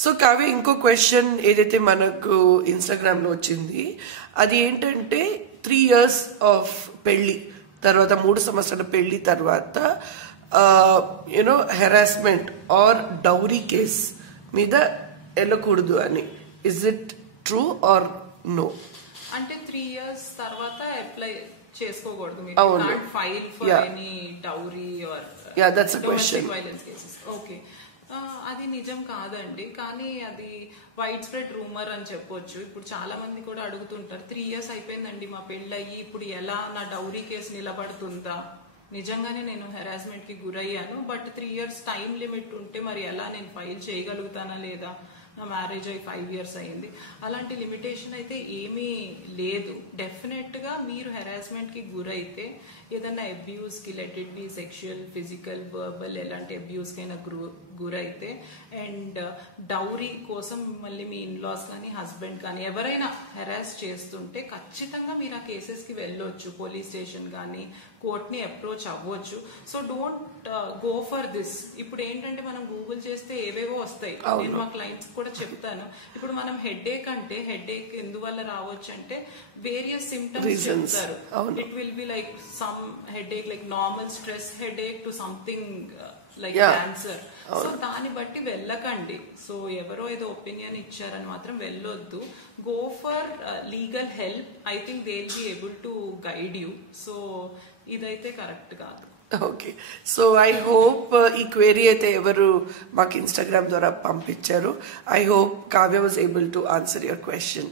So Kavya ఇంకో question ఏదైతే మనకు ఇన్స్టాగ్రామ్ లో వచ్చింది అది ఏంటంటే 3 years ఆఫ్ పెళ్లి తర్వాత 3 సంవత్సరాల పెళ్లి తర్వాత you know harassment or dowry case మీద వెళ్ళకూడదు అని. Is it true or no? అంటే 3 years తర్వాత అప్లై చేసుకోకూడదు మీరు, file for any dowry or domestic violence cases. Okay, అది నిజం కాదండి, కానీ అది వైడ్ స్ప్రెడ్ రూమర్ అని చెప్పొచ్చు. ఇప్పుడు చాలా మంది కూడా అడుగుతుంటారు 3 years అయిపోయిందండి మా పెళ్ళయి, ఇప్పుడు ఎలా నా డౌరీ కేసు నిలబడుతుందా? నిజంగానే నేను హెరాస్మెంట్ కి గురయ్యాను, బట్ 3 years టైం లిమిట్ ఉంటే మరి ఎలా నేను ఫైల్ చేయగలుగుతానా లేదా? నా మ్యారేజ్ అయ్యి 5 years అయింది. అలాంటి లిమిటేషన్ అయితే ఏమీ లేదు. డెఫినెట్ గా మీరు హెరాస్మెంట్ కి గురైతే ఏదన్నా అబ్యూస్ కి, let it be sexual, physical, verbal, ఎలాంటి అబ్యూస్ కైనా గురైతే అండ్ డౌరీ కోసం మిమ్మల్ని మీ ఇన్లాస్ కానీ హస్బెండ్ కానీ ఎవరైనా హెరాస్ చేస్తుంటే ఖచ్చితంగా మీరు ఆ కేసెస్ కి వెళ్ళొచ్చు, పోలీస్ స్టేషన్ కానీ కోర్ట్ ని అప్రోచ్ అవ్వచ్చు. So don't go for this. ఇప్పుడు ఏంటంటే మనం గూగుల్ చేస్తే ఏవేవో వస్తాయి. నేను మా క్లయింట్స్ కూడా చెప్తాను, ఇప్పుడు మనం హెడేక్ అంటే హెడేక్ ఎందువల్ల రావచ్చు అంటే వేరియస్ సిమ్టమ్స్ చెప్తారు. It will be like some headache like normal stress headache to something like cancer. So దాన్ని బట్టి వెళ్ళకండి. సో ఎవరో ఏదో ఒపీనియన్ ఇచ్చారని మాత్రం వెళ్ళొద్దు. Go for legal help. I think they will be able to guide you. So ఇదైతే correct కాదు. ఓకే, సో ఐ హోప్ ఈ క్వెరీ అయితే ఎవరు మాకు ఇన్స్టాగ్రామ్ ద్వారా పంపించారు. I hope Kavya was able to answer your question.